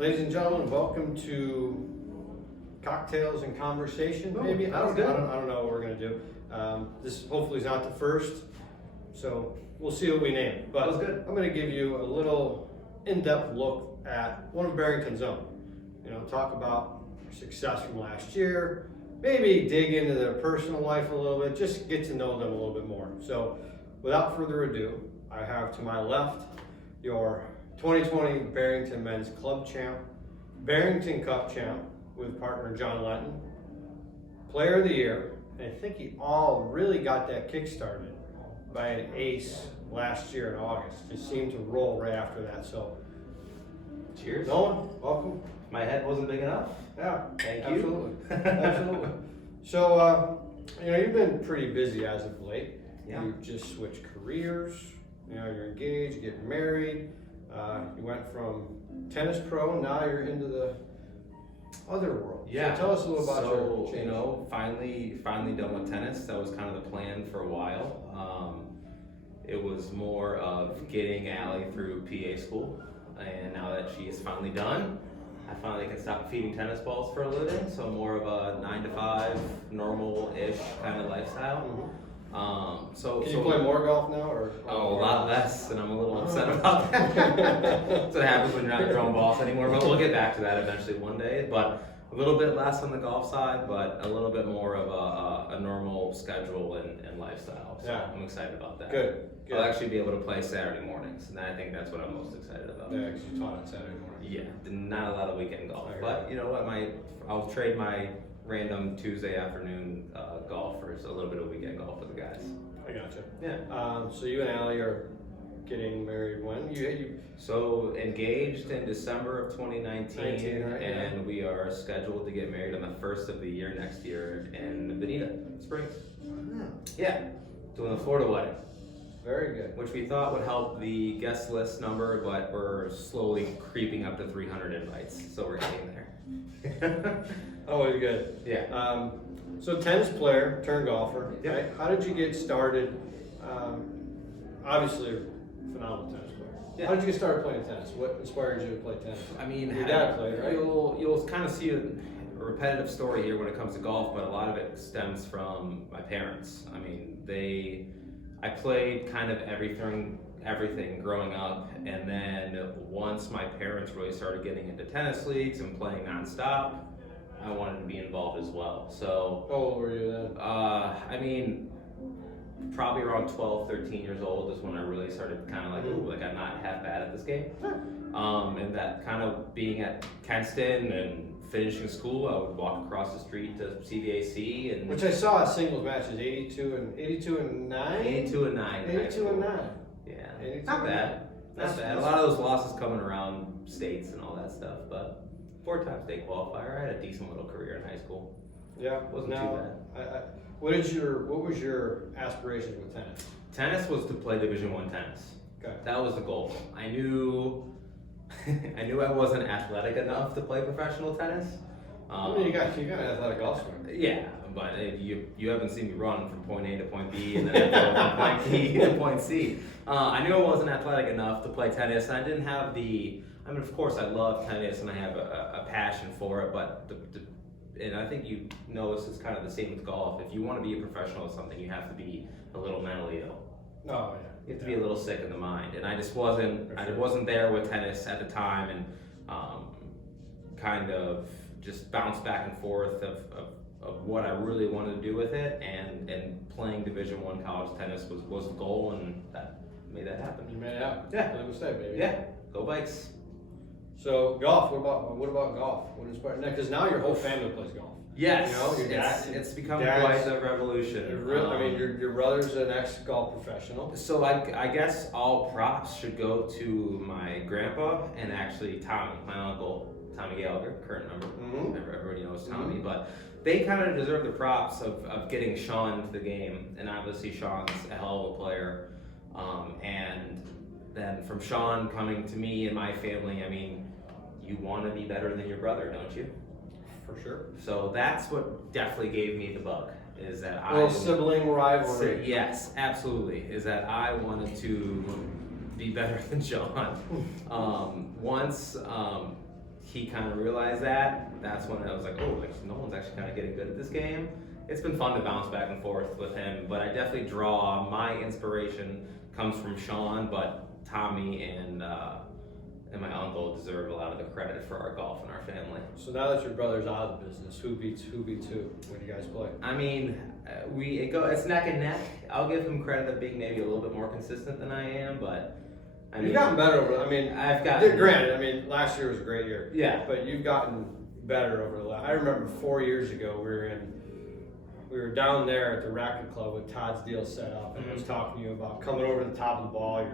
Ladies and gentlemen, welcome to Cocktails and Conversation. Oh, maybe that was good. I don't know what we're gonna do. This hopefully is not the first, so we'll see what we name. But That was good. I'm gonna give you a little in-depth look at one of Barrington's own. You know, talk about success from last year. Maybe dig into their personal life a little bit. Just get to know them a little bit more. So, without further ado, I have to my left your 2020 Barrington Men's Club Champ, Barrington Cup Champ with partner John Lenton, Player of the Year, and I think he all really got that kick started by an ace last year in August. Just seemed to roll right after that. So, Cheers. Nolan, welcome. My head wasn't big enough. Yeah, Thank absolutely. you. Absolutely. So, you know, you've been pretty busy as of late. Yeah. You just switched careers. You know, you're engaged, you're getting married. You went from tennis pro, now you're into the other world. Yeah. So tell us a little about your So, change. you know, finally done with tennis. That was kind of the plan for a while. It was more of getting Allie through PA school, and now that she is finally done, I finally can stop feeding tennis balls for a living. So more of a 9 to 5, normal-ish kind of lifestyle. Can you play more golf now, or? Oh, a lot less, and I'm a little upset about that. That's what happens when you're not your own boss anymore, but we'll get back to that eventually one day. But a little bit less on the golf side, but a little bit more of a normal schedule and lifestyle. So Yeah. I'm excited about that. Good. I'll actually be able to play Saturday mornings, and I think that's what I'm most excited about. Yeah, because you taught on Saturday morning. Yeah, not a lot of weekend golf, I heard but you know what? I'll trade my random Tuesday afternoon golf for a little bit of weekend golf with the guys. I gotcha. Yeah. So you and Allie are getting married when? So engaged in December of 2019, 19, right, and yeah. we are scheduled to get married on the first of the year next year in Bonita Springs. Yeah, doing the Florida wedding, Very good. which we thought would help the guest list number, but we're slowly creeping up to 300 invites, so we're getting there. Always good. Yeah. So tennis player turned golfer, Yep. right? How did you get started? Obviously, a phenomenal tennis player. Yeah. How did you get started playing tennis? What inspired you to play tennis? I mean, Your dad played, right? You'll kind of see a repetitive story here when it comes to golf, but a lot of it stems from my parents. I mean, I played kind of everything growing up, and then once my parents really started getting into tennis leagues and playing nonstop, I wanted to be involved as well. So, How old were you then? I mean, probably around 12, 13 years old is when I really started kind of like, ooh, like I'm not half bad at this game. And that kind of being at Kenston and finishing school, I would walk across the street to CVAC and Which I saw at singles matches, 82 and 9? 82 and 9. 82 and 9. Yeah, 82 not and bad. 9. Not bad. A lot of those losses coming around states and all that stuff, but 4-time state qualifier. I had a decent little career in high school. Yeah. Wasn't now, too bad. What was your aspirations with tennis? Tennis was to play Division I tennis. Okay. That was the goal. I knew I wasn't athletic enough to play professional tennis. I mean, you got an athletic golf swing. Yeah, but you haven't seen me run from point A to point B and then from point B to point C. I knew I wasn't athletic enough to play tennis, and I didn't have I mean, of course, I love tennis and I have a passion for it, but and I think you know this is kind of the same with golf. If you want to be a professional at something, you have to be a little mentally ill. Oh, yeah. You have to be a little sick in the mind, and I just wasn't. For I sure. wasn't there with tennis at the time, and kind of just bounced back and forth of what I really wanted to do with it, and playing Division I college tennis was the goal, and that made that happen. You made it happen. Yeah. Like we say, baby. Yeah, go Bikes. So golf. What about golf? What inspired? Because now your whole family plays golf. Yes, You know, your dad- it's become dad's- quite the revolution. I mean, your brother's an ex-golf professional. So I guess all props should go to my grandpa and actually Tommy, my uncle, Tommy Gallagher, current number. Mhm. Everybody knows Tommy, but they kind of deserve the props of getting Sean into the game. And obviously Sean's a hell of a player. And then from Sean coming to me and my family, I mean, you want to be better than your brother, don't you? For sure. So that's what definitely gave me the bug, is that A little sibling rivalry. Yes, absolutely. Is that I wanted to be better than John. Once he kind of realized that, that's when I was like, oh, like Nolan's actually kind of getting good at this game. It's been fun to bounce back and forth with him, but I definitely draw my inspiration comes from Sean, but Tommy and my uncle deserve a lot of the credit for our golf in our family. So now that your brother's out of the business, who beats who when you guys play? I mean, it's neck and neck. I'll give him credit of being maybe a little bit more consistent than I am, but I mean, You've gotten better over. I mean, I've gotten. Granted, I mean, last year was a great year. Yeah. But you've gotten better over the last. I remember 4 years ago we were down there at the racket club with Todd's deal set up, and I was talking to you about coming over to the top of the ball.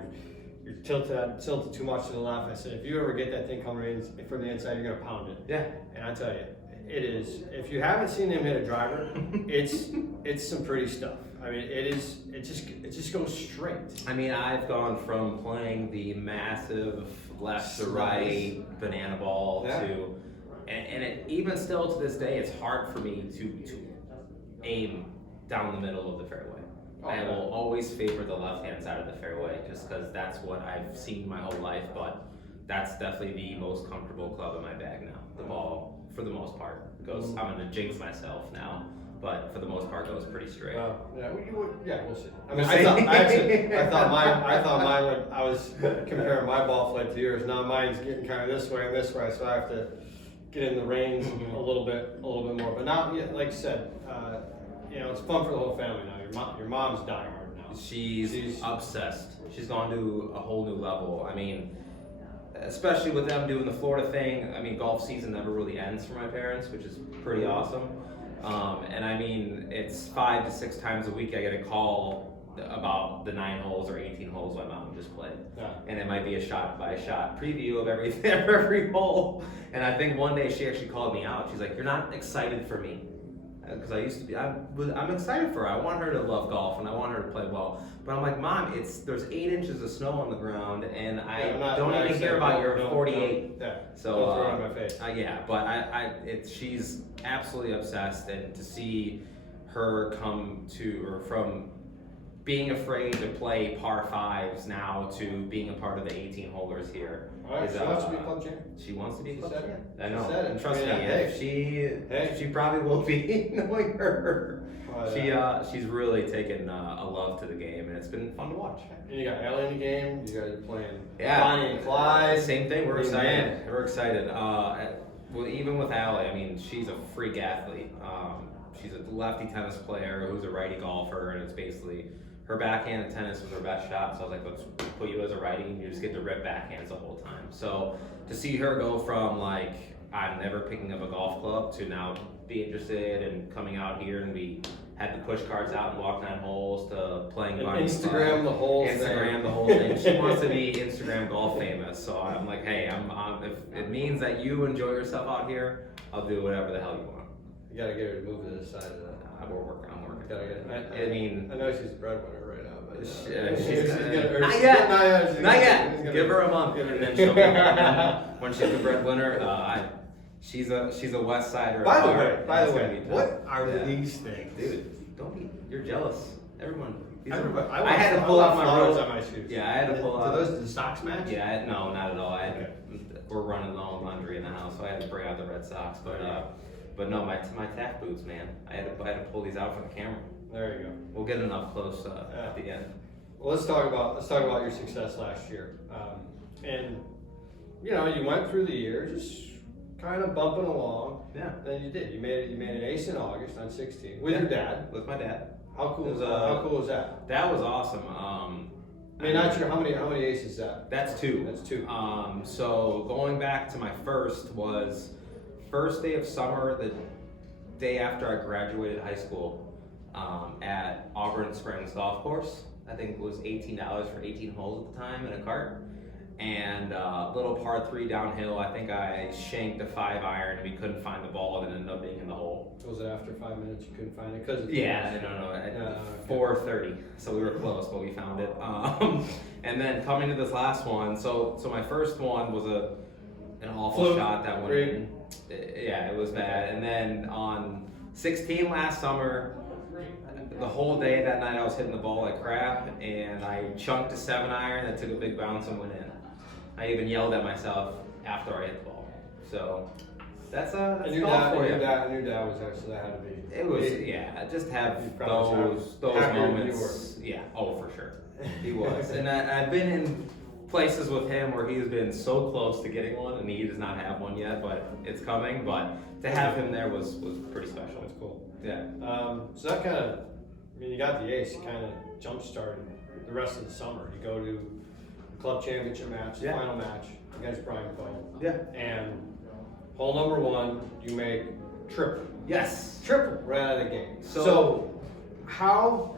You're tilted too much to the left. I said, if you ever get that thing coming in from the inside, you're gonna pound it. Yeah. And I tell you, it is. If you haven't seen him hit a driver, it's some pretty stuff. I mean, it just goes straight. I mean, I've gone from playing the massive left to right banana ball to, and it even still to this day, it's hard for me to aim down the middle of the fairway. I will always favor the left-hand side of the fairway just because that's what I've seen my whole life, but that's definitely the most comfortable club in my bag now. The ball, for the most part, goes, I'm going to jinx myself now, but for the most part goes pretty straight. We'll see. I mean, I thought mine would, I was comparing my ball flight to yours. Now mine's getting kind of this way and this way, so I have to get in the range a little bit more. But now, like you said, it's fun for the whole family now. Your mom's diehard now. She's obsessed. She's gone to a whole new level. I mean, especially with them doing the Florida thing. I mean, golf season never really ends for my parents, which is pretty awesome. And I mean, it's 5 to 6 times a week I get a call about the 9 holes or 18 holes my mom just played. Yeah. And it might be a shot by shot preview of every hole. And I think one day she actually called me out. She's like, "You're not excited for me." Because I used to be, I'm excited for her. I want her to love golf and I want her to play well. But I'm like, Mom, there's 8 inches of snow on the ground and I don't even care about your 48. So don't throw it in my face. But she's absolutely obsessed, and to see her come to, or from being afraid to play par 5s now to being a part of the 18 holers here. All right, she wants to be club champion. She wants to be club champion. I know. And trust me, she probably will be, knowing her. She's really taken a love to the game, and it's been fun to watch. And you got Ellie in the game. You guys are playing. Yeah. Bonnie and Clyde. Same thing. We're excited. We're excited. Well, even with Allie, I mean, she's a freak athlete. She's a lefty tennis player who's a righty golfer, and it's basically her backhand at tennis was her best shot. So I was like, let's put you as a righty, and you just get to rip backhands the whole time. So to see her go from like, I'm never picking up a golf club to now be interested and coming out here, and we had the push cards out and walk 9 holes to playing Instagram the whole thing. She wants to be Instagram golf famous. So I'm like, hey, if it means that you enjoy yourself out here, I'll do whatever the hell you want. You gotta get her to move to this side of that. I'm working. Gotta get I mean, I know she's the breadwinner right now, but she's not yet. Not yet. Give her a month, and then she'll be when she's the breadwinner. She's a West Sider. By the way, what are these things, dude? Don't be. You're jealous. Everyone. I had to pull out my roads on my shoes. Yeah, I had to pull out. Do those the socks match? Yeah, no, not at all. We're running low on laundry in the house, so I had to bring out the Red Sox. But no, my tack boots, man. I had to pull these out for the camera. There you go. We'll get them up close at the end. Well, let's talk about your success last year. And you went through the year just kind of bumping along. Yeah. Then you did. You made an ace in August on 16 with your dad. With my dad. How cool was that? That was awesome. I mean, not sure how many aces is that? That's 2. That's 2. So going back to my first day of summer, the day after I graduated high school, at Auburn Springs Golf Course. I think it was $18 for 18 holes at the time in a cart. And little par 3 downhill, I think I shanked a 5-iron and we couldn't find the ball and it ended up being in the hole. Was it after 5 minutes you couldn't find it? I don't know. At 4:30, so we were close, but we found it. And then coming to this last one, so my first one was an awful shot that went in. Yeah, it was bad. And then on 16 last summer, the whole day that night I was hitting the ball like crap, and I chunked a 7-iron that took a big bounce and went in. I even yelled at myself after I hit the ball. So that's And your golf dad, for you. and your dad was there, so that had to be. It was, yeah, just have He probably was those happier than you moments. Yeah, oh, for sure. He was. And I've been in places with him where he's been so close to getting one, and he does not have one yet, but it's coming. But to have him there was pretty special. That's cool. Yeah. So that kind of, I mean, you got the ace, you kind of jump started the rest of the summer. You go to the club championship match, the Yeah. final match against Brian Cole. Yeah. And hole number one, you make triple. Yes. Triple right out of the gate. So- So how,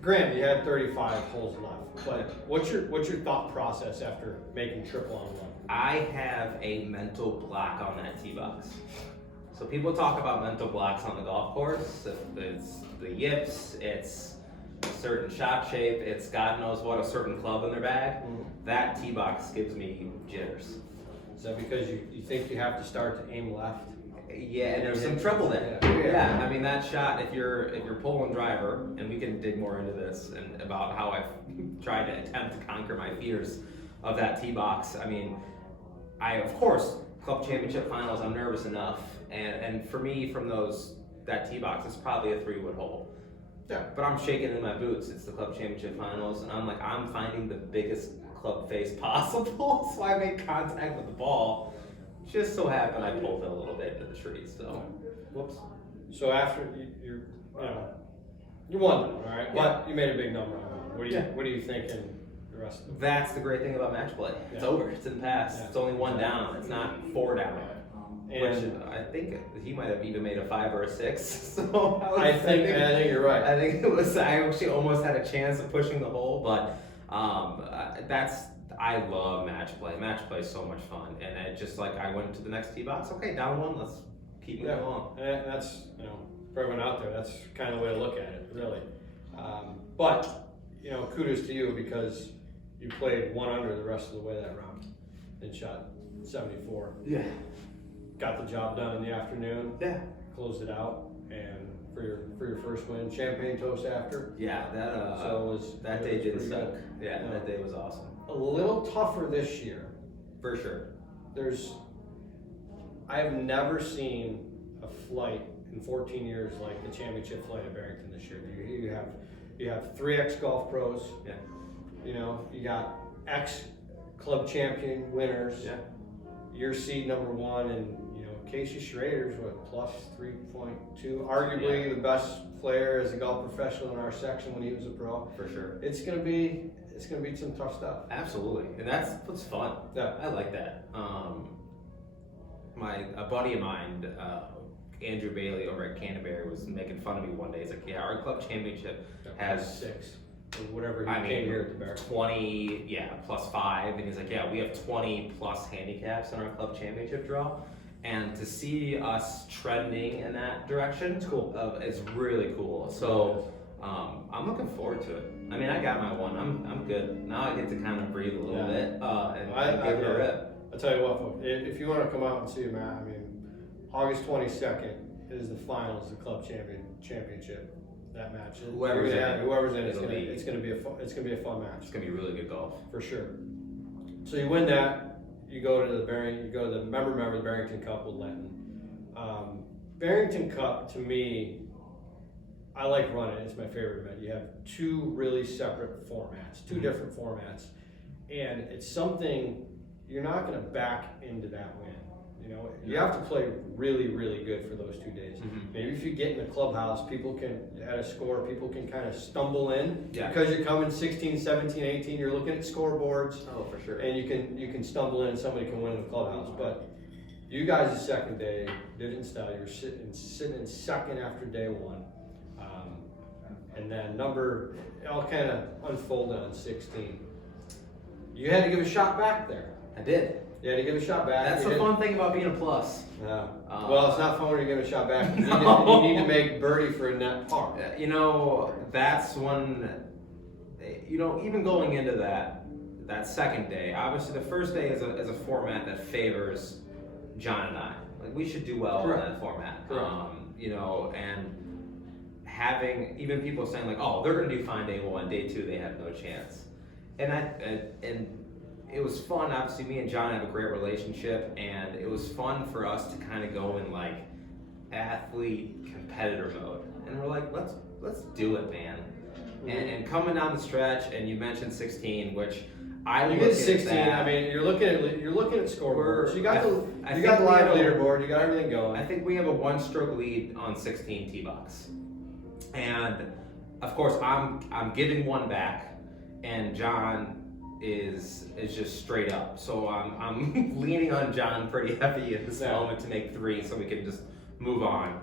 granted, you had 35 holes left, but what's your thought process after making triple on one? I have a mental block on that tee box. So people talk about mental blocks on the golf course. It's the yips, it's a certain shot shape, it's God knows what, a certain club in their bag. That tee box gives me jitters. Is that because you think you have to start to aim left? Yeah, and there's some trouble there. Yeah, I mean that shot. If you're pulling driver, and we can dig more into this and about how I've tried to attempt to conquer my fears of that tee box. I mean, I of course club championship finals. I'm nervous enough, and for me from that tee box, it's probably a 3-wood hole. Yeah. But I'm shaking in my boots. It's the club championship finals, and I'm finding the biggest club face possible. So I make contact with the ball. Just so happened I pulled it a little bit into the tree, so whoops. So after you won, all right, Yeah. but you made a big number on it. What are you thinking the rest of the That's the great thing about match play. It's Yeah. over. It's in the past. Yeah. It's only 1 down. It's not 4 down. Which And I think he might have even made a 5 or a 6. So I think you're right. I think it was. I actually almost had a chance of pushing the hole, but I love match play. Match play is so much fun, and it just like I went to the next tee box. Okay, down 1. Let's keep moving along. And that's for everyone out there, that's kind of the way to look at it, really. But kudos to you because you played 1 under the rest of the way that round and shot 74. Yeah. Got Got the job done in the afternoon. Yeah. Closed it out, and for your first win, champagne toast after. Yeah. So it was that it day was did pretty suck. good. Yeah, Yeah. that day was awesome. A little tougher this year. For sure. I have never seen a flight in 14 years like the championship flight at Barrington this year. You have 3 ex-golf pros. Yeah. You got ex-club champion winners. Yeah. Your seed number 1, and Casey Schrader's plus 3.2, arguably the best player as a golf professional in our section when he was a pro. For sure. It's gonna be some tough stuff. Absolutely, and that's what's fun. Yeah. I like that. A buddy of mine, Andrew Bailey over at Canterbury, was making fun of me one day. He's like, "Yeah, our club championship has 6 or whatever he I came mean, here at the Barrington. 20, yeah, plus 5," and he's like, "Yeah, we have 20 plus handicaps in our club championship draw." And to see us trending in that direction, It's cool. It's really cool. So I'm looking forward to it. I mean, I got my 1. I'm good. Now I get to kind of breathe a little bit and give it a rip. I'll tell you what, folks, if you want to come out and see it, Matt, I mean, August 22nd is the finals, the club championship. That match. Whoever's in it, it's gonna be a fun match It's gonna be really good golf. for sure. So you win that. You go to the member the Barrington Cup with Lenton. Barrington Cup, to me, I like running. It's my favorite event. You have 2 really separate formats, 2 different formats, and it's something you're not going to back into that win. You have to play really, really good for those 2 days. Mhm. Maybe if you get in the clubhouse, people can kind of stumble in Yeah. because you're coming 16, 17, 18. You're looking at scoreboards. Oh, for sure. And you can stumble in and somebody can win in the clubhouse. But you guys the second day didn't style. You're sitting in second after day 1. And then it all kind of unfolded on 16. You had to give a shot back there. I did. You had to give a shot back. That's You the didn't- fun thing about being a plus. Yeah. Well, it's not fun when you give a shot back. You need to make birdie for a net par. That's when, even going into that second day, obviously the first day is a format that favors John and I. Like, we should do well Correct. in that format. Correct. And having even people saying like, "Oh, they're going to do fine day 1, day 2 they have no chance," and it was fun. Obviously, me and John have a great relationship, and it was fun for us to kind of go in like athlete competitor mode, and we're like, let's do it, man. And coming down the stretch, and you mentioned 16, which I You look get at 16. that. I mean, you're looking at scoreboards. You got I the think we live have a- leaderboard. You got everything going. I think we have a 1-stroke lead on 16 T-box, and of course I'm giving one back, and John is just straight up. So I'm leaning on John pretty heavy at this moment to make 3, so we can just move on.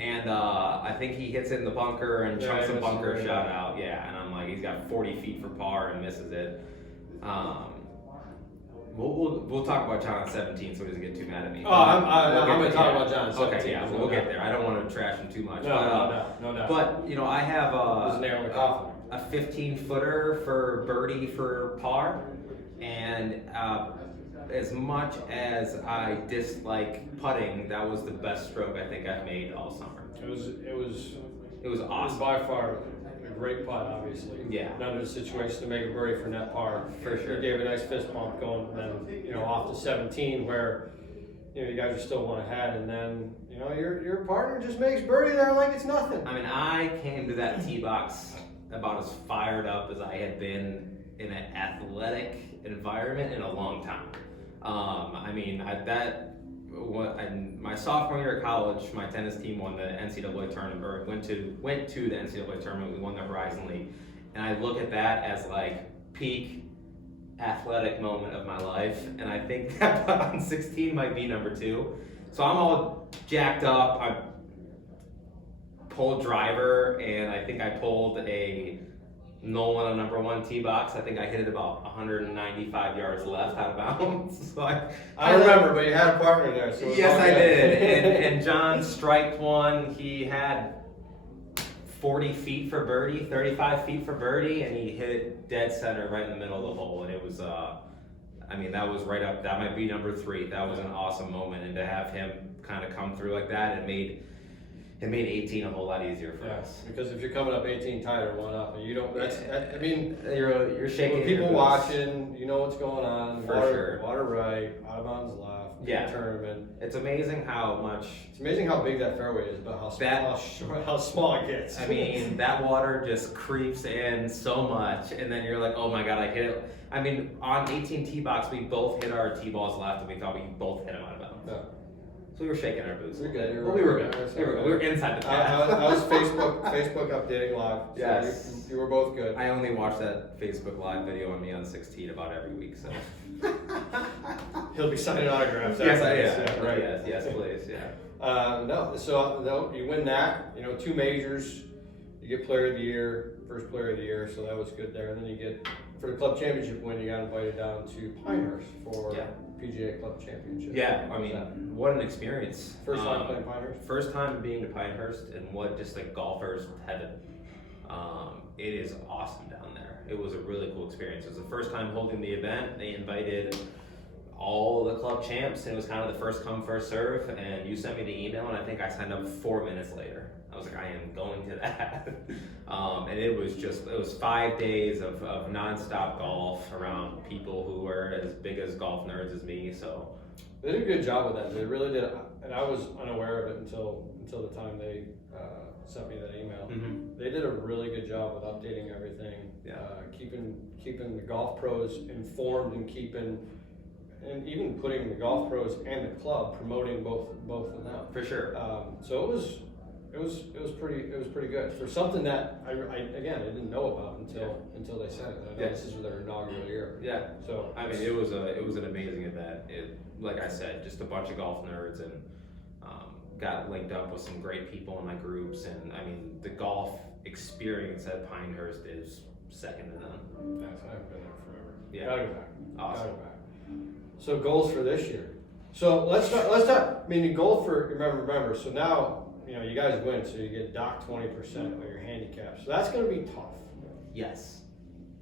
And I think he hits it in the bunker and chunks a bunker shot out. Yeah, and I'm like, he's got 40 feet for par and misses it. We'll talk about John on 17, so he doesn't get too mad at me. Oh, I'm going to talk about John on 17. Okay, yeah, we'll get there. I don't want to trash him too much. No. But you know, I have There's a nail in the coffin. a 15-footer for birdie for par, and as much as I dislike putting, that was the best stroke I think I've made all summer. It was Awesome. by far a great putt, obviously. Yeah. Under the situation to make a birdie for net par. For sure. He gave a nice fist bump going, and then off to 17 where you guys are still one ahead, and then your partner just makes birdie there like it's nothing. I mean, I came to that tee box about as fired up as I had been in an athletic environment in a long time. My sophomore year of college, my tennis team won the NCAA tournament, or went to the NCAA tournament. We won the Horizon League, and I look at that as like peak athletic moment of my life. And I think that putt on 16 might be number 2. So I'm all jacked up. I pulled driver, and I think I pulled a Nolan on number 1 tee box. I think I hit it about 195 yards left out of bounds. So I remember, but you had a partner there. So yes, I did. And John striked one. He had 40 feet for birdie, 35 feet for birdie, and he hit it dead center right in the middle of the hole. And it was, that was right up. That might be number 3. That was an awesome moment, and to have him kind of come through like that, it made 18 a whole lot easier for us. Because if you're coming up 18 tied or 1 up, and you don't, You're shaking. with people watching, you know what's going on. For water, sure. Water right, out of bounds left. Yeah. Tournament. It's amazing how much. It's amazing how big that fairway is, but how small it gets. I mean, that water just creeps in so much, and then you're like, oh my god, I hit it. I mean, on 18 tee box, we both hit our tee balls left, and we thought we both hit them out of bounds. Yeah. So we were shaking our boots. We're good. We were good. We were inside the path. I was Facebook updating live. So Yes. you were both good. I only watch that Facebook live video on me on 16 about every week, so. He'll be signing autographs. Yes, after I this, am. yeah, right. Yes, please, yeah. So you win that. 2 majors. You get Player of the Year, first Player of the Year, so that was good there. And then you get, for the club championship win, you got invited down to Pinehurst for PGA Club Championship. Yeah, I mean, what an experience. First time playing Pinehurst? First time being to Pinehurst, and what just like golfers heaven. It is awesome down there. It was a really cool experience. It was the first time holding the event. They invited all the club champs, and it was kind of the first come, first serve. And you sent me the email, and I think I signed up 4 minutes later. I was like, I am going to that. And it was 5 days of nonstop golf around people who were as big as golf nerds as me. So they did a good job with that. They really did, and I was unaware of it until the time they sent me that email. Mm-hmm. They did a really good job with updating everything, keeping the golf pros informed, and even putting the golf pros and the club promoting both of them. for sure. So it was pretty good for something that I didn't know about until they said it. And I know this is their inaugural year. Yeah. So I mean, it was an amazing event. Like I said, just a bunch of golf nerds, and got linked up with some great people in my groups. And I mean, the golf experience at Pinehurst is second to none. I haven't been there forever. Yeah. Gotta go back. Awesome. Gotta go back. So goals for this year. So let's start. I mean, the goal for remember. So now you guys win, so you get docked 20% of your handicap. So that's going to be tough. Yes.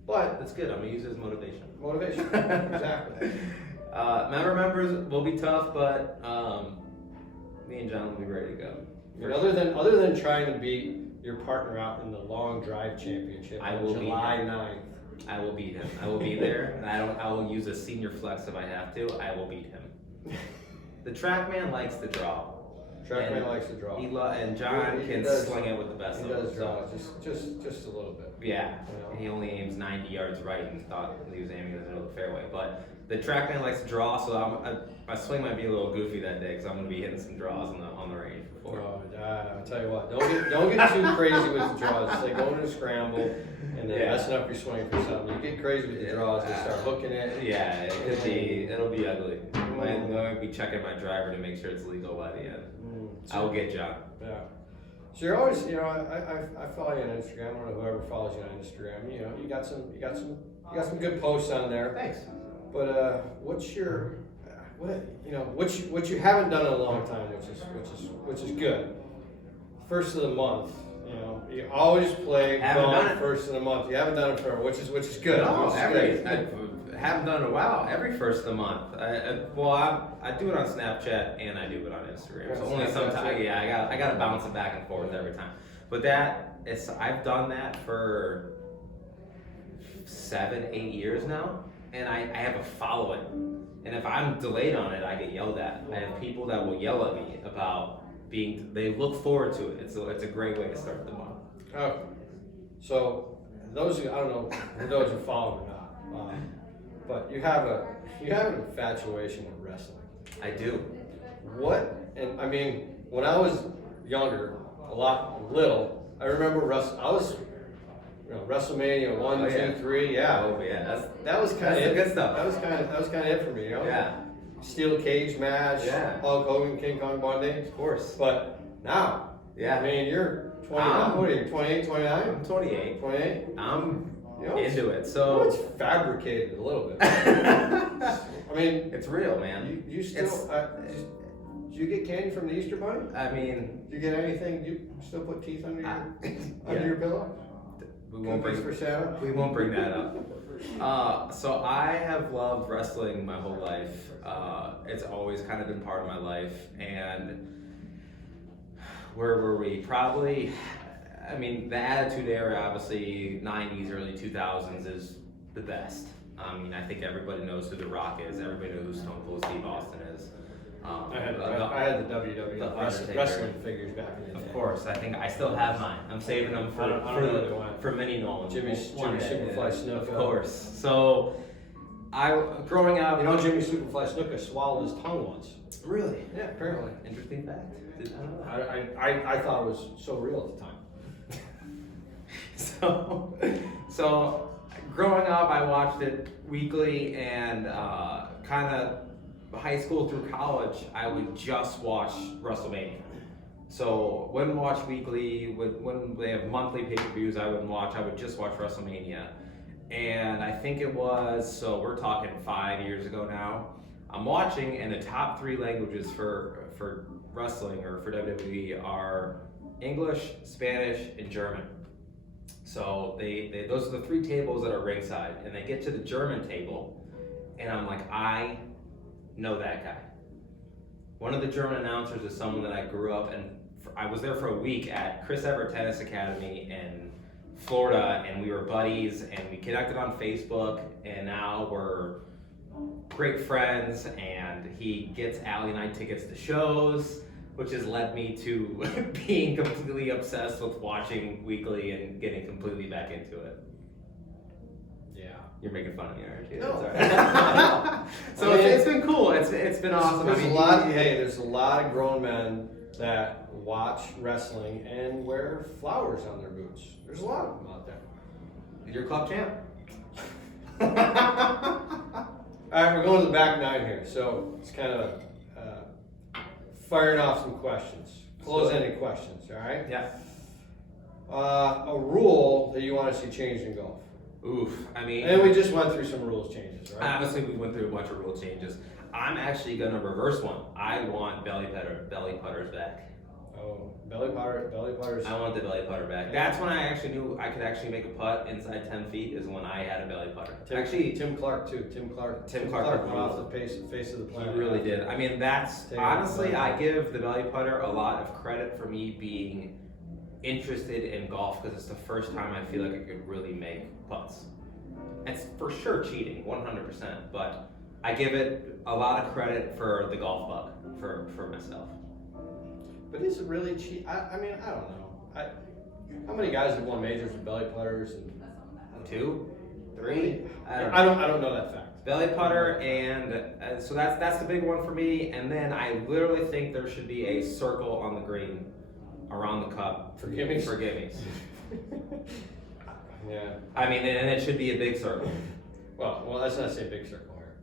But That's good. I'm gonna use it as motivation. motivation. Exactly. Member members will be tough, but me and John will be ready to go. And other than trying to beat your partner out in the long drive championship I on will be July there. 9th. I will beat him. I will be there, and I will use a senior flex if I have to. I will beat him. The TrackMan likes to draw. TrackMan likes to draw. And John can sling it with the best of them. He does draw, just a little bit. Yeah, You know? he only aims 90 yards right and thought he was aiming in the middle of the fairway. But the TrackMan likes to draw, so my swing might be a little goofy that day because I'm going to be hitting some draws on the range before. Oh, I'll tell you what, don't get too crazy with the draws. It's like going to a scramble and then messing up your swing for something. You get crazy with the draws, they start hooking it. Yeah, it'll be ugly. I'm going to be checking my driver to make sure it's legal by the end. I will get John. Yeah. So you're always, I follow you on Instagram. I don't know whoever follows you on Instagram. You got some good posts on there. Thanks. But what's your, what you haven't done in a long time, which is good. First of the month. You always play golf first of the month. You haven't done it for, which is good. No, I haven't done it in a while. Every first of the month. I do it on Snapchat and I do it on Instagram. So only sometimes. Yeah, I got to bounce it back and forth every time. But I've done that for 7, 8 years now, and I have a following. And if I'm delayed on it, I get yelled at. I have people that will yell at me about they look forward to it. It's a great way to start the month. Okay. So I don't know who those who follow or not, but you have an infatuation with wrestling. I do. What? And I mean, when I was younger, little, I remember WrestleMania 1, 2, 3. Yeah. Oh yeah. That was kind of good stuff. That was kind of it for me. Yeah. Steel cage match. Yeah. Hulk Hogan, King Kong Bundy. Of course. But now. Yeah. I mean, you're 29. What are you? 28, 29? I'm 28. 28. I'm into it. So it's fabricated a little bit. I mean, it's real, man. You still. Did you get candy from the Easter Bunny? I mean, do you get anything? Do you still put teeth under your pillow? We won't bring that up. So I have loved wrestling my whole life. It's always kind of been part of my life. And where were we? Probably, I mean, the Attitude Era, obviously, 90s, early 2000s is the best. I mean, I think everybody knows who The Rock is. Everybody knows who Stone Cold Steve Austin is. I had the WWE wrestling figures back in the day. Of course, I think I still have mine. I'm saving them for mini Nolan. Jimmy Superfly Snuka. Of course. So, growing up, Jimmy Superfly Snuka swallowed his tongue once. Really? Yeah, apparently. Interesting fact. Did not know that. I thought it was so real at the time. So growing up, I watched it weekly, and kind of high school through college, I would just watch WrestleMania. So wouldn't watch weekly. When they have monthly pay-per-views, I wouldn't watch. I would just watch WrestleMania. And I think it was, so we're talking 5 years ago now. I'm watching, and the top 3 languages for wrestling or for WWE are English, Spanish, and German. So those are the 3 tables that are ringside, and they get to the German table, and I'm like, I know that guy. One of the German announcers is someone that I grew up, and I was there for a week at Chris Everett Tennis Academy in Florida, and we were buddies, and we connected on Facebook, and now we're great friends, and he gets Allie and I tickets to shows, which has led me to being completely obsessed with watching weekly and getting completely back into it. Yeah. You're making fun of me, aren't you? No. So it's been cool. It's been awesome. There's a lot of grown men that watch wrestling and wear flowers on their boots. There's a lot of them out there. You're club champ. All right, we're going to the back 9 here, so it's kind of firing off some questions, close-ended questions. All right. Yeah. A rule that you want to see changed in golf. Oof. I mean. And we just went through some rules changes, right? Obviously, we went through a bunch of rule changes. I'm actually gonna reverse one. I want belly putters back. Oh, belly putters. I want the belly putter back. That's when I actually knew I could actually make a putt inside 10 feet. Is when I had a belly putter. Tim Clark too. Tim Clark went off the face of the planet. He really did. I mean, honestly, I give the belly putter a lot of credit for me being interested in golf because it's the first time I feel like I could really make putts. it's for sure cheating, 100%. But I give it a lot of credit for the golf bug for myself. But is it really cheap? I mean, I don't know. How many guys have won majors with belly putters? And 2, 3. I don't know that fact. Belly putter, and so that's the big one for me. And then I literally think there should be a circle on the green around the cup For gimmies? For gimmies. Yeah. I mean, and it should be a big circle. Well, let's not say big circle here.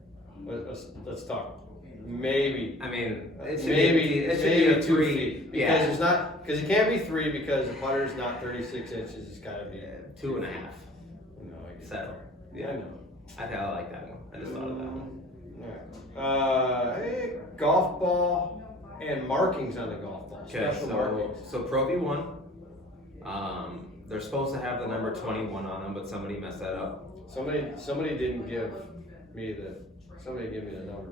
Let's talk. Maybe. I mean, it should Maybe be, it should maybe be a 2 3. feet. Because Yeah, it's not, because it can't be 3 because the putter is not 36 inches. It's got to be 2.5. No, I get So, it. yeah. I know. I think I like that one. I just thought of that one. Hey, golf ball and markings on the golf ball. Okay, Special markings. so Pro V1, they're supposed to have the number 21 on them, but somebody messed that up. Somebody didn't give me somebody give me the number.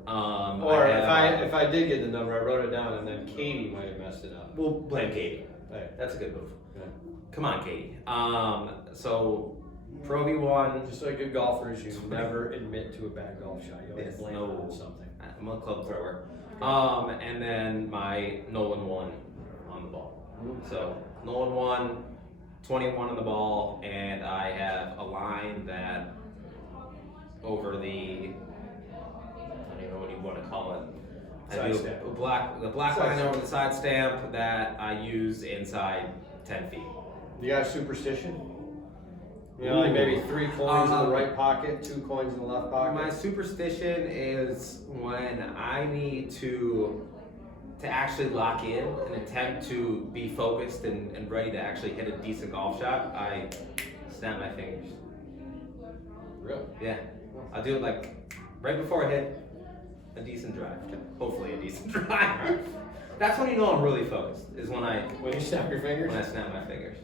Or If I did get the number, I wrote it down, and then Katie might have messed it up. we'll blame Katie. Hey, That's a good move. yeah. Come on, Katie. So Pro V1, Just like good golfers, you never admit to a bad golf shot. You always Yes, blame it no. on something. I'm a club thrower. And then my Nolan 1 on the ball. So Nolan 1, 21 on the ball, and I have a line that over the, I don't even know what you want to call it. I Side do stamp. the black Side line stamp. over the side stamp that I use inside 10 feet. You got a superstition? You know, like maybe 3 coins in the right pocket, 2 coins in the left pocket. My superstition is when I need to actually lock in and attempt to be focused and ready to actually hit a decent golf shot, I snap my fingers. Really? Yeah. I'll do it like right before I hit a decent drive. Hopefully a decent drive. That's when you know I'm really focused, is when I When you snap your fingers? snap my fingers.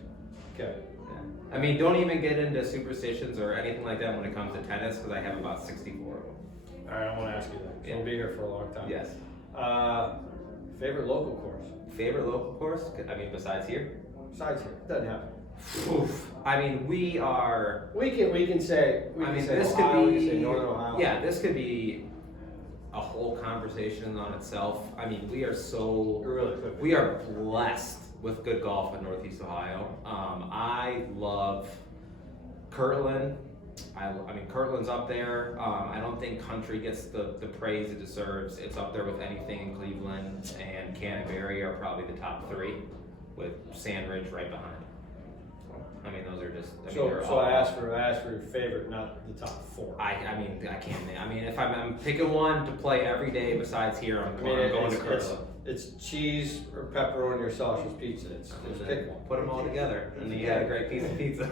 Okay. Yeah. I mean, don't even get into superstitions or anything like that when it comes to tennis, because I have about 64 of them. All right, I want to ask you that. Yeah. We'll be here for a long time. Yes. Favorite local course? Favorite local course? I mean, besides here? Besides here, doesn't happen. Oof. I mean, we are. We can say This Ohio, could we be. can say Northern Ohio. Yeah, this could be a whole conversation on itself. I mean, we are It so. really could be. We are blessed with good golf in Northeast Ohio. I love Kirtland. I mean, Kirtland's up there. I don't think Country gets the praise it deserves. It's up there with anything in Cleveland, and Canterbury are probably the top 3, with Sandridge right behind. I mean, those are just. I mean, they're So all- I asked for your favorite, not the top 4. I mean, I can't. I mean, if I'm picking one to play every day besides here, I'm going to Kirtland. It's cheese or pepperoni or sausage pizza. It's pick one. Put them all together, and then you got a great piece of pizza.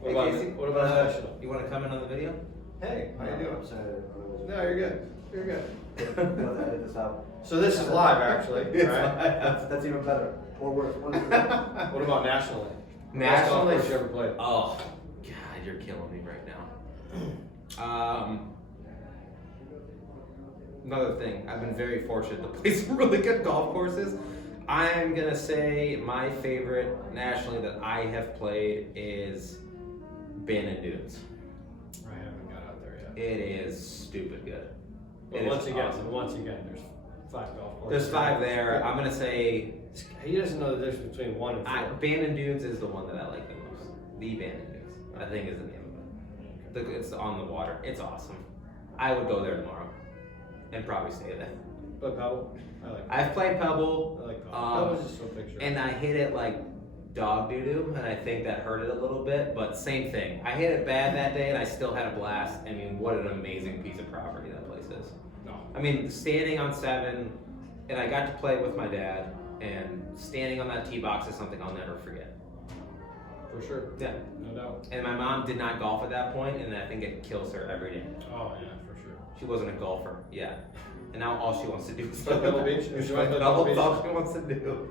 What Hey, about Casey, what about national? You want to come in on the video? Hey, how you doing? Sorry. No, you're good. You're good. Edit this out. So this is live, actually. It's Right? That's even better. Or worse. One is What about nationally? Nationally? Best golf course you ever played? Oh, God, you're killing me right now. Another thing, I've been very fortunate to play some really good golf courses. I'm gonna say my favorite nationally that I have played is Bannon Dunes. I haven't got out there yet. It is stupid good. But It is once awesome. again, there's 5 golf courses. There's 5 there. I'm gonna say He doesn't know the difference between 1 and 4. Bannon Dunes is the one that I like the most. The Bannon Dunes, I think, is the name of it. It's on the water. It's awesome. I would go there tomorrow and probably stay there. But Pebble, I like. I've played Pebble. I like Pebble. Um, Pebble's just so picture. And I hit it like dog doo-doo, and I think that hurt it a little bit, but same thing. I hit it bad that day, and I still had a blast. I mean, what an amazing piece of property that place is. No. I mean, standing on 7, and I got to play with my dad, and standing on that tee box is something I'll never forget. For sure. Yeah. No doubt. And my mom did not golf at that point, and I think it kills her every day. Oh yeah, for sure. She wasn't a golfer, yeah. And now all she wants to do is Play Pebble Beach? She She plays wants to play Pebble. Pebble Beach? That's all she wants to do.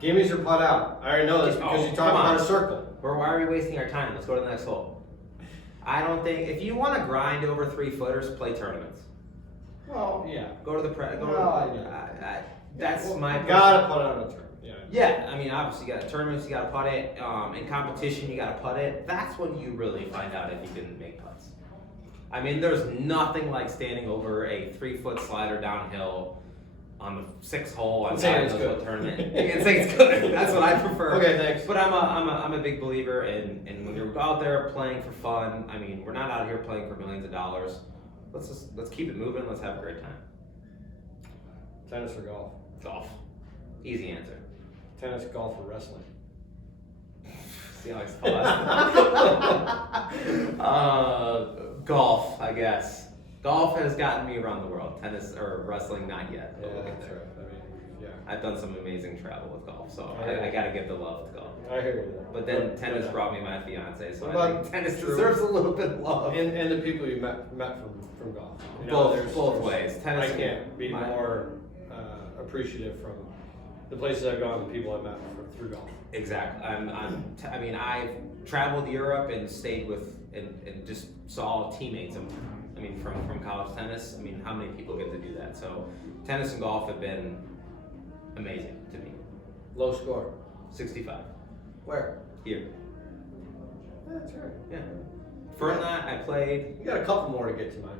Gimmies or putt out? I already know this because you talked come on. about a circle. Or why are we wasting our time? Let's go to the next hole. I don't think if you want to grind over 3-footers, play tournaments. Well, yeah. Go to the Well, that's my Gotta put out a turn. Yeah, I Yeah, I mean, obviously you got tournaments, you got to putt it. In competition, you got to putt it. That's when you really find out if you can make putts. I mean, there's nothing like standing over a 3-foot slider downhill on the 6th hole on Saying it's a good. tournament. You can say it's good. That's what I prefer. Okay, thanks. But I'm a big believer in when you're out there playing for fun. I mean, we're not out here playing for millions of dollars. Let's keep it moving. Let's have a great time. Tennis or golf? Golf. Easy answer. Tennis, golf, or wrestling? See how I golf, I guess. Golf has gotten me around the world. Tennis or wrestling, not yet. Yeah, But we'll get that's there. right. I mean, yeah. I've done some amazing travel with golf, so Yeah. I gotta give the love to golf. I hear you there. But then tennis brought me my fiance, so What I about think tennis true- deserves a little bit of love. And the people you met from golf. You know, Both ways. Tennis. I can't be more appreciative from the places I've gone, the people I met through golf. Exactly. I mean, I've traveled Europe and stayed with and just saw teammates. I mean, from college tennis. I mean, how many people get to do that? So, tennis and golf have been amazing to me. Low score. 65 Where? here. That's right. Yeah. For that, I played. You got a couple more to get to mine.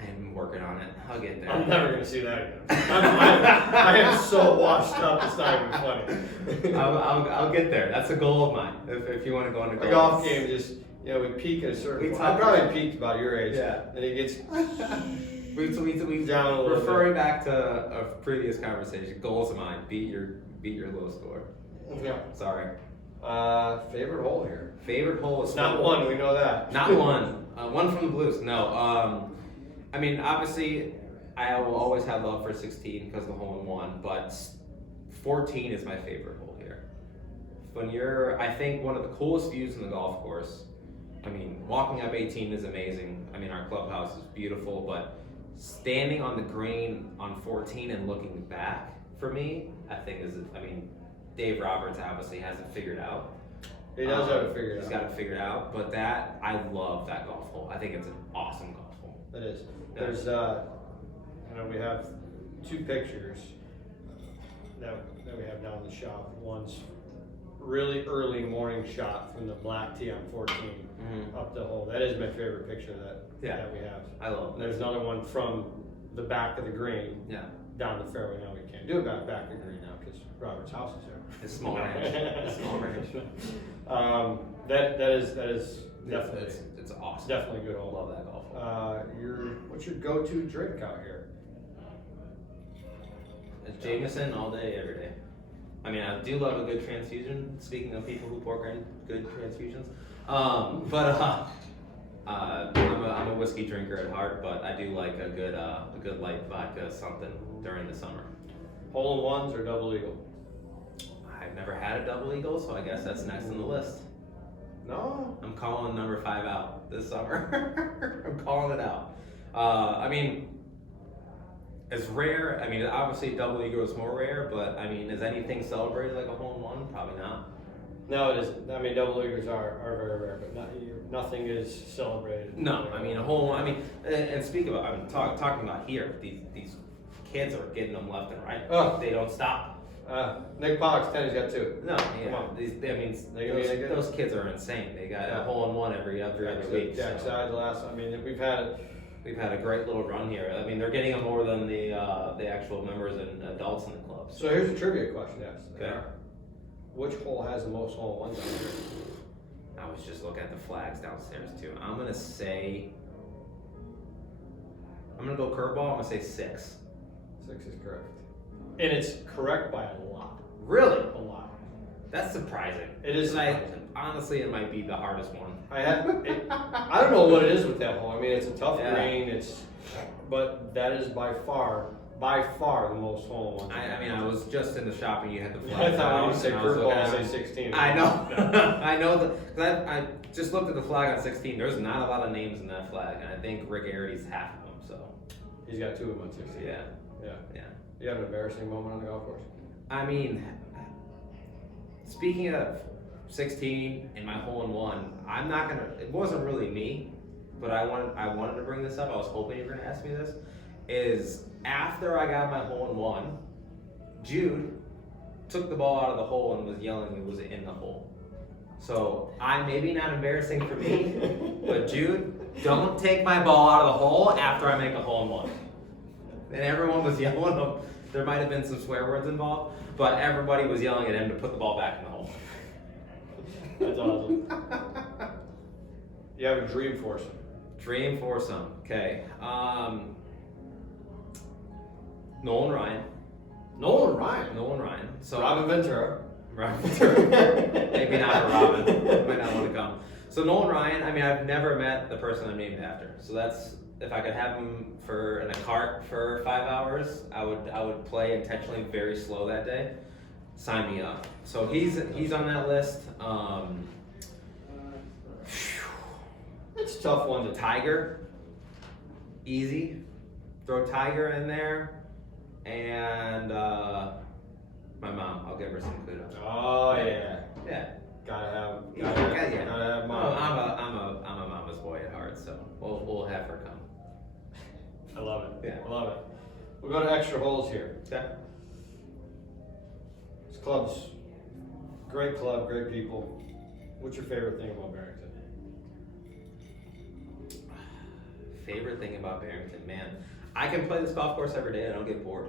I'm working on it. I'll get there. I'm never gonna see that again. I am so washed up. It's not even funny. I'll get there. That's a goal of mine. If you want to go into A golf game, just we peak at a certain We point. I talk- probably peaked about your age. Yeah. And it gets We down a little referring back to a previous conversation. Goals of mine: beat your low score. Yeah. Sorry. Favorite hole here? Favorite hole is It's not one. We know that. Not one. One from the Blues. No. I mean, obviously, I will always have love for 16 because of the hole in one, but 14 is my favorite hole here. I think one of the coolest views in the golf course. I mean, walking up 18 is amazing. I mean, our clubhouse is beautiful, but standing on the green on 14 and looking back for me, I think Dave Roberts obviously has it figured out. He does have it figured He's out. got it figured out, but I love that golf hole. I think it's an awesome golf hole. It is. Yeah. There's, we have 2 pictures that we have down in the shop. One's really early morning shot from the black tee on 14 up the hole. That is my favorite picture that we have. I love And there's another one from the back of the green Yeah. down the fairway. Now we can't do it back of the green now because Robert's house is there. It's small range. It's small range. That is definitely It's awesome. definitely a good hole. Love that golf hole. What's your go-to drink out here? It's Jameson all day, every day. I mean, I do love a good transfusion. Speaking of people who pour in good transfusions, I'm a whiskey drinker at heart, but I do like a good light vodka something during the summer. Hole in ones or double eagle? I've never had a double eagle, so I guess that's next on the list. No. I'm calling number 5 out this summer. I'm calling it out. I mean, it's rare. I mean, obviously double eagle is more rare, but I mean, is anything celebrated like a hole in one? Probably not. No, it isn't. I mean, double eagles are very rare, but nothing is celebrated. No, I mean a hole in one. I mean, and speak about. I'm talking about here. These kids are getting them left and right. Oh. They don't stop. Nick Pollock's 10, he's got 2. No, Come yeah. on. They gonna be any good? Those kids are insane. They got Yeah. a hole in one every other week. Jack so. side the last. I mean, we've had it. We've had a great little run here. I mean, they're getting them more than the actual members and adults in the club. So here's a trivia question. Yes. Okay. Which hole has the most hole in ones out here? I was just looking at the flags downstairs too. I'm gonna go curveball. I'm gonna say 6. 6 is correct, and it's correct by a lot. Really? A lot. That's surprising. It is Honestly, it might be the hardest one. I don't know what it is with that hole. I mean, it's a tough Yeah. green. But that is by far the most hole in one. I mean, I was just in the shop and you had the I flags thought when out, you say and I was curveball, looking I at say them. 16. I know. Yeah. I know because I just looked at the flag on 16. There's not a lot of names in that flag, and I think Rick Arity's half of them. So He's got 2 of them on 16. yeah. Yeah. You have an embarrassing moment on the golf course? I mean, speaking of 16 and my hole in one, I'm not gonna. It wasn't really me, but I wanted to bring this up. I was hoping you were gonna ask me this. Is after I got my hole in one, Jude took the ball out of the hole and was yelling it was in the hole. So maybe not embarrassing for me, but Jude, don't take my ball out of the hole after I make a hole in one. And everyone was yelling. There might have been some swear words involved, but everybody was yelling at him to put the ball back in the hole. That's awesome. You have a dream foursome. Dream foursome. Okay. Nolan Ryan. Nolan Ryan. Nolan Ryan. So Robin Ventura. Robin Ventura. Maybe not a Robin. Might not want to come. So Nolan Ryan. I mean, I've never met the person I'm named after. So that's, if I could have him in a cart for 5 hours, I would play intentionally very slow that day. Sign me up. So he's on that list. It's a tough one to Tiger. Easy. Throw Tiger in there. And my mom, I'll give her some kudos. Oh yeah. Yeah. Gotta have Oh, mom. I'm a mama's boy at heart, so we'll have her come. I love it. Yeah. I love it. We'll go to extra holes here. Yeah. This club's great club, great people. What's your favorite thing about Barrington? Favorite thing about Barrington, man. I can play this golf course every day and I don't get bored.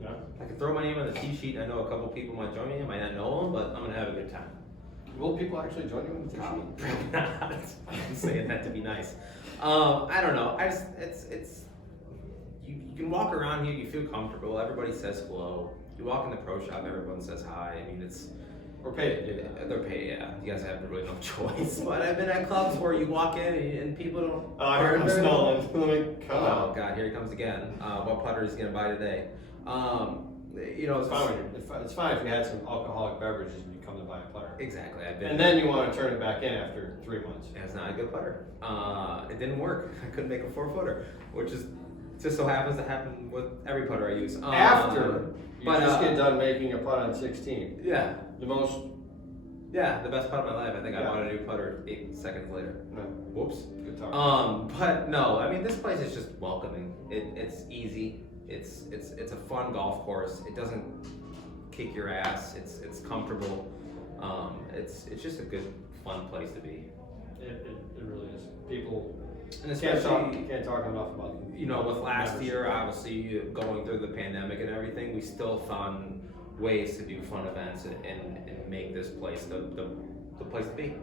Yeah. I can throw my name on the tee sheet. I know a couple people might join me. I might not know them, but I'm gonna have a good time. Will people actually join you in the Probably team? not. I'm saying that to be nice. I don't know. It's you can walk around here. You feel comfortable. Everybody says hello. You walk in the pro shop. Everyone says hi. I mean, Or paid. they're paid. Yeah, you guys have really no choice. But I've been at clubs where you walk in and people don't. Oh, here comes Nolan. Let me come Oh out. God, here he comes again. What putter is he gonna buy today? You know, It's fine. It's fine if you had some alcoholic beverages and you come to buy a putter. Exactly. I've been. And then you want to turn it back in after 3 months. It's not a good putter. It didn't work. I couldn't make a 4-footer, which is just so happens to happen with every putter I use. After you but, just get done making a putt on 16. Yeah, The most. the best putt of my life. I think I Yeah. bought a new putter 8 seconds later. No, Whoops. good talk. But no, I mean this place is just welcoming. It's easy. It's a fun golf course. It doesn't kick your ass. It's comfortable. It's just a good, fun place to be. It really is. People And can't talk enough about it. You know, with last year, obviously going through the pandemic and everything, we still found ways to do fun events and make this place the place to be.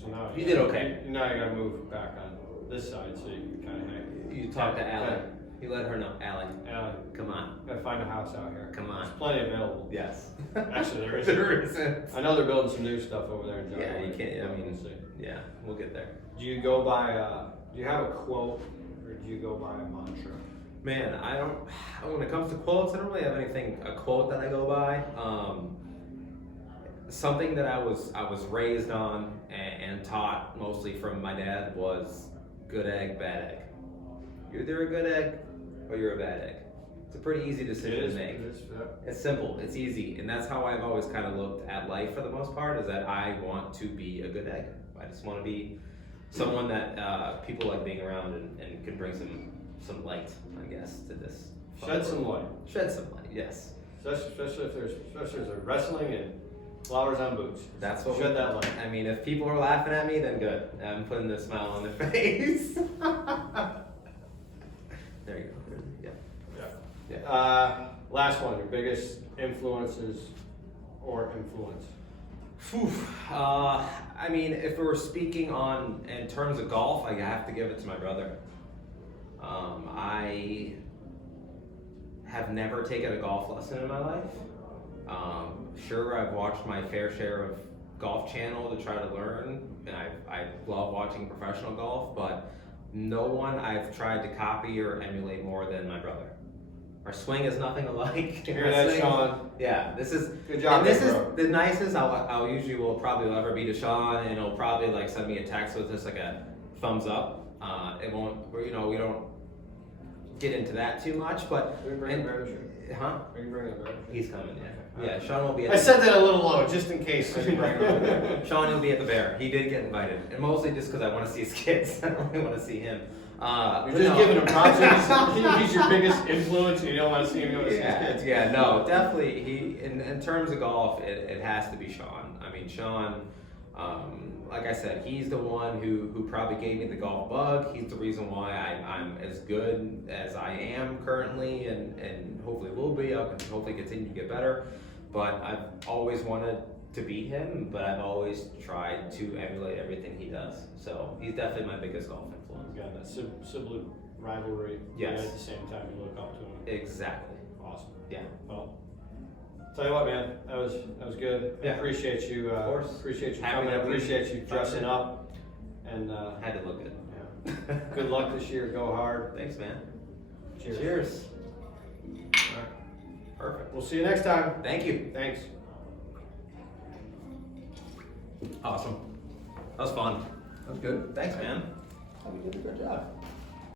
So now You did okay. Now you gotta move back on this side so you can kind of hang. You talked to Allie. You let her know, Allie. Alan, Come on, gotta find a house out here. come on. There's plenty available. Yes. Actually, there is. There isn't. I know they're building some new stuff over there in John. Yeah, you can't. I mean, We'll see. yeah, we'll get there. Do you go by? Do you have a quote, or do you go by a mantra? Man, I don't. When it comes to quotes, I don't really have a quote that I go by. Something that I was raised on and taught mostly from my dad was good egg, bad egg. You're either a good egg or you're a bad egg. It's a pretty easy decision to make. It's simple, it's easy, and that's how I've always kind of looked at life for the most part, is that I want to be a good egg. I just want to be someone that people like being around and can bring some light, I guess, to this. Shed some light. Shed some light, yes. Especially if there's a wrestling and flowers on boots. That's what Shed that light. I mean, if people are laughing at me, then good. I'm putting a smile on their face. There you go. Yeah. Yeah. Last one. Your biggest influences or influence. Phew. I mean, if we're speaking in terms of golf, I have to give it to my brother. I have never taken a golf lesson in my life. Sure, I've watched my fair share of Golf Channel to try to learn, and I love watching professional golf, but no one I've tried to copy or emulate more than my brother. Our swing is nothing alike. Hear that, Sean? Yeah, this is Good job, and this big is bro. the nicest I'll usually will probably ever be to Sean, and he'll probably like send me a text with just like a thumbs up. It won't, we don't get into that too much, but Are you bringing and- a better shirt? huh? Are you bringing a better shirt? He's coming, yeah. Yeah, Sean will be I at said that a little low, just in case. Sean will be at the Bear. He did get invited, and mostly just because I want to see his kids. I don't really want to see him. You're but just no. giving him props. He's your biggest influence, and you don't want to see him go to his kids. Yeah, no, definitely. In terms of golf, it has to be Sean. I mean, Sean, like I said, he's the one who probably gave me the golf bug. He's the reason why I'm as good as I am currently, and hopefully will be. I'll hopefully continue to get better. But I've always wanted to beat him, but I've always tried to emulate everything he does. So he's definitely my biggest golf influence. Got that sibling rivalry. Yes. At the same time, you look up to him. Exactly. Awesome. Yeah. Well, tell you what, man, that was good. I Yeah. appreciate you. Of course. Appreciate you Happy coming. I that we appreciate you dressing funded. up. And Had to look good. yeah. Good luck this year. Go hard. Thanks, man. Cheers. Cheers. All right. Perfect. We'll see you next time. Thank you. Thanks. Awesome. That was fun. That's good. Thanks, man. You did a good job.